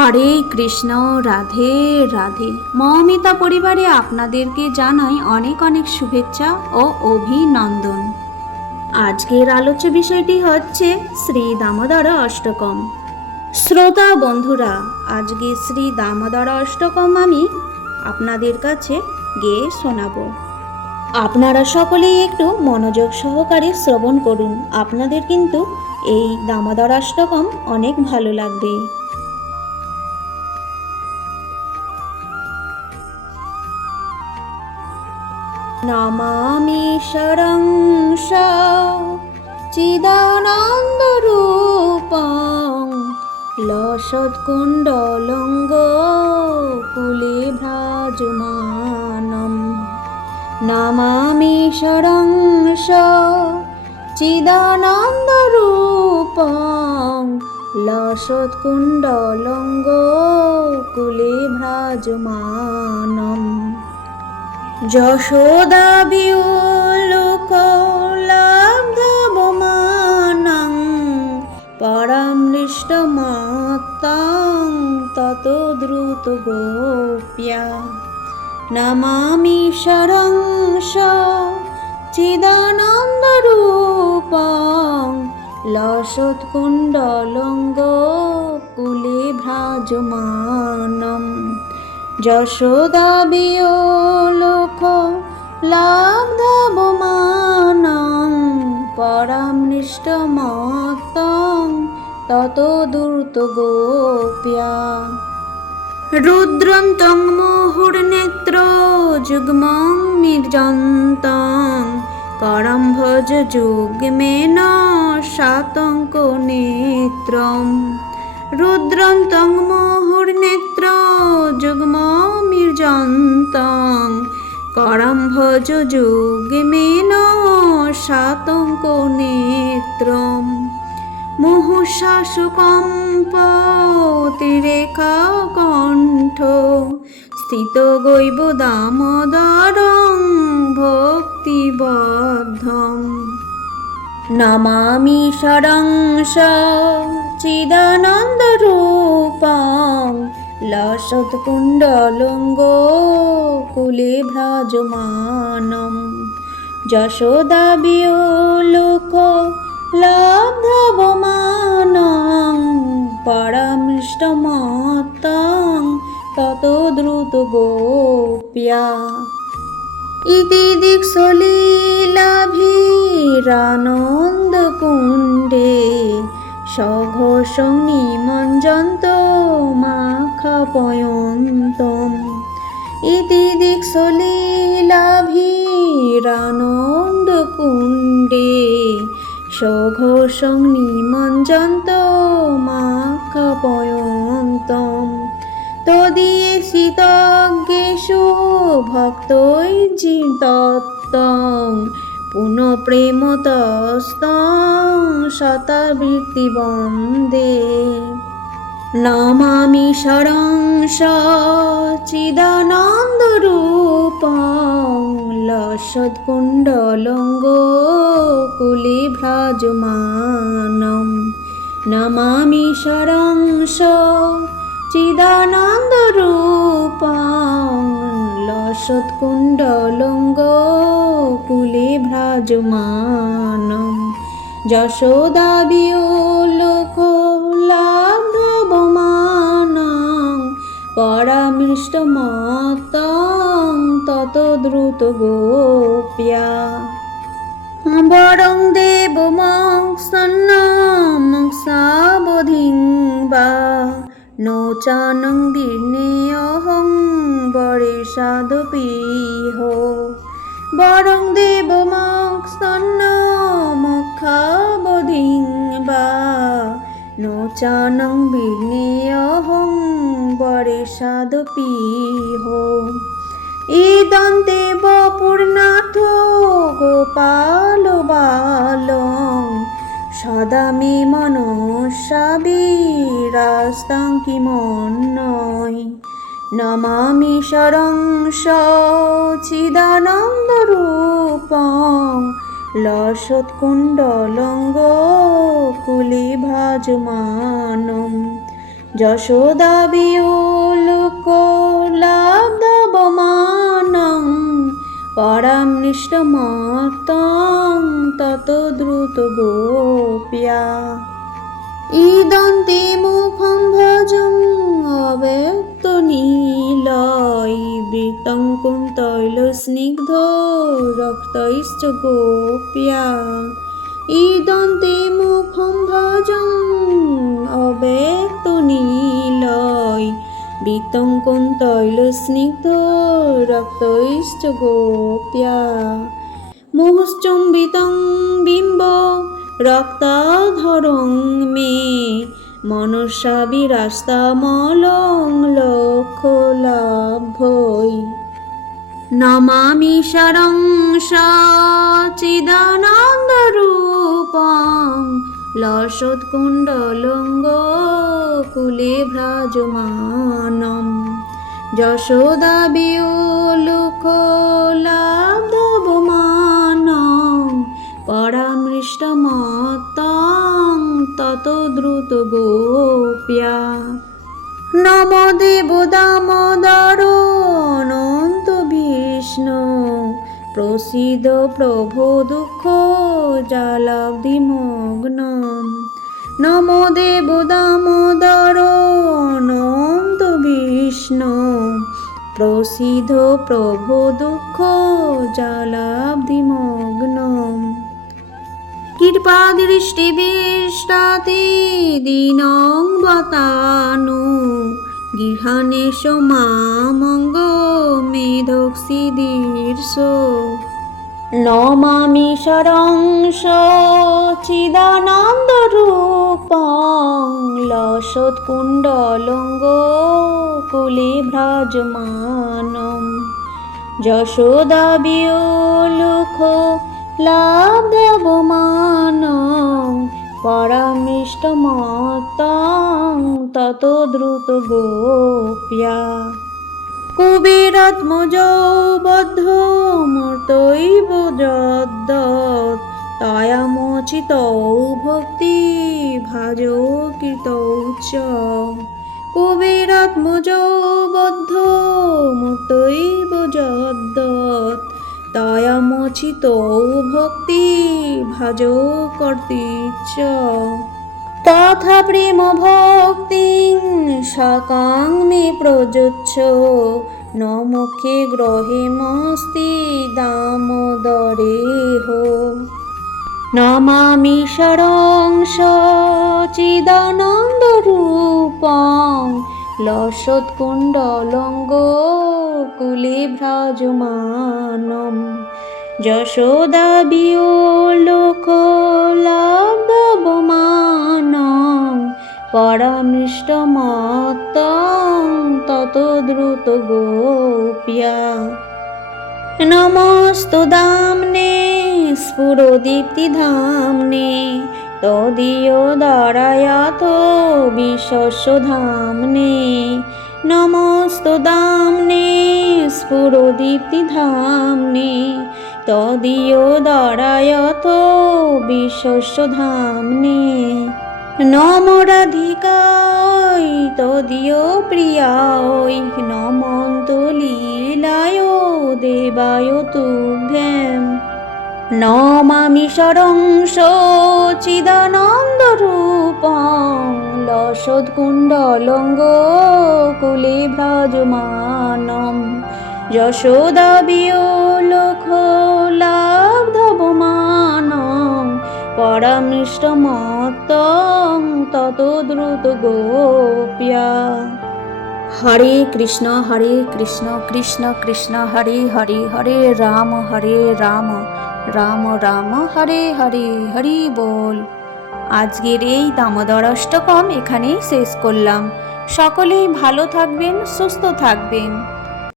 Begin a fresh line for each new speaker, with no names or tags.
হরে কৃষ্ণ রাধে রাধে মমিতা পরিবারে আপনাদেরকে জানাই অনেক অনেক শুভেচ্ছা ও অভিনন্দন আজকের আলোচ্য বিষয়টি হচ্ছে শ্রী দামোদর অষ্টকম শ্রোতা বন্ধুরা আজকে শ্রী দামোদর অষ্টকম আমি আপনাদের কাছে গেয়ে শোনাবো আপনারা সকলেই একটু মনোযোগ সহকারে শ্রবণ করুন আপনাদের কিন্তু এই দামোদর অষ্টকম অনেক ভালো লাগবে
নমামি শরং চিদানন্দরূপং লসৎকুণ্ডলঙ্গ কুলে ভ্রাজমানম নমামি শরং চিদানন্দরূপং লসৎকুণ্ডলঙ্গ কুলে ভ্রাজমানম যশোদা বিউলকৌলাব্ধবমানং মাতাং তত দ্রুত গোপ্যা নমামি শরং চিদানন্দরূপং লসৎকুণ্ডলঙ্গ কুলে ভ্রাজমানম যশোদা বিয়োলোক লাভধাবমানং পরামৃষ্টমত্তং তত দূর্ত গোপ্যা রুদ্রন্তং নেত্র যুগ্মং নির্যন্তং করম ভজ যুগ্মেন সাতঙ্ক নেত্রম রুদ্রন্তং নেত্র যুগ্ম মির্জন্তং করম্ভজ মেন সাতঙ্ক নেত্রম মুহুষাসুকম্পতিরেখা কণ্ঠ স্থিত গৈব দামোদরং ভক্তিবদ্ধম নমামি সরংস চিদানন্দরূপং লসৎকুণ্ডলঙ্গ কুলে ভ্রাজমানম যশোদা বিয়োলোক লাভবমানং পরমৃষ্টমতাং তত দ্রুত গোপ্যা ইতি দিক্সলীলাভিরানন্দকুণ্ডে সঘোষ নিমঞ্জন্ত পয়ন্তম ইতি দিক দিক্সলীলাভীরানন্দকুণ্ডে সঘোষং নিমঞ্জন্ত মাখপয়ন্তম তদীয় শীতজ্ঞেষু ভক্তৈ জিতত্তং পুনঃপ্রেমতস্তং বন্দে নমামি শরং সচিদানন্দরূপং লসৎকুণ্ডলঙ্গকুলিভ্রাজমানম নমামি শরং সচিদানন্দরূপং লসৎকুণ্ডলঙ্গকুলিভ্রাজমানম যশোদাবিও লোকলা পরামৃষ্ট মত তত দ্রুত গোপ্যা বরং দেব মংসাবধিং বা নো চানং দীর্ণেয়হং বরে পিহ বরং দেব মা চনং বিনিয়হং বরে সাদপীহ ইদং দেব পূর্ণাথ গোপাল বালং সদা মে মনসাবিরাস্তাং কিমন্নয় নমামি শরং রূপ লসৎকুণ্ডলঙ্গকুলি ভাজমানম যশোদাবি লোকলাবমানম পরাম নিষ্টমাতং তত দ্রুত গোপ্যা ইদন্তি মুখম ভজম অবেদ নীলয় বৃতঙ্কুম তৈল স্নিগ্ধ রক্তৈশ্চ গোপ্যা ইদন্তে মুখম ভজং অব্যক্ত নীলয় বিতঙ্কম তৈল স্নিগ্ধ রক্তৈশ্চ গোপ্যা মুহুশ্চম্বিতং বিম্ব রক্তাধরং মে মনসা লক্ষ লাভ নমামি শরং সচিদানন্দরূপং লসৎকুণ্ডলঙ্গ কুলে ভ্রাজমানম যশোদা বিয়োলুকলাভবমানম পরামৃষ্টমত তত দ্রুত গোপ্যা নম দেব দামোদর অনন্ত বিষ্ণু প্রসিদ প্রভো দুঃখ জালাব্দি মগ্ন নম দেব দামোদর অনন্ত বিষ্ণু প্রসিদ প্রভো দুঃখ জালাব্দি মগ্ন কৃপাদৃষ্টিবেষ্টাতে দীনং বতানু গৃহানেশ মামঙ্গ মেধক্সি দীর্ষ নমামি শরং সচিদানন্দ রূপং কুণ্ডলঙ্গ কুলে ভ্রজমানম যশোদা বিয়োলুখ পরামিষ্ট মত তত দ্রুত গোপিয়া কুবিরাত্মজ বদ্ধ মূর্তৈব যদ্দত তয়ামোচিত ভক্তি ভাজ কৃত চ কুবিরাত্মজ বদ্ধ মূর্তৈব যদ্দত দয়ামচিত ভক্তি ভজ করতে তথা প্রেম ভক্তি সকাং মে প্রযোচ্ছ ন মুখে গ্রহে মস্তি দামোদরে হো নমামি সরং সচিদানন্দ রূপং কুলি ভ্রাজমানম যশোদা বিয়োলোকলাভবমানং পরমৃষ্টমত্তং তত দ্রুত গোপ্যা নমস্তু দাম্নে ধামনে তদীয় দরায়ত বিশ্বস্য ধামনে নমস্ত দামনে স্ফুরদীপ্তি ধামনে তদীয় দরায়ত বিশ্বস্য ধামনে নম তদীয় প্রিয়ায় নমন্ত লীলায় দেবায় তুভ্যাম নমামি সরং সচিদানন্দরূপং লসৎকুণ্ডলঙ্গ কুলে ভ্রজমানম যশোদা বিয়োলখ লাভবমানম মত তত দ্রুত গোপ্যা
হরে কৃষ্ণ হরে কৃষ্ণ কৃষ্ণ কৃষ্ণ হরে হরে হরে রাম হরে রাম রাম রাম হরে হরে হরি বল আজকের এই দামোদর অষ্টকম এখানেই শেষ করলাম সকলেই ভালো থাকবেন সুস্থ থাকবেন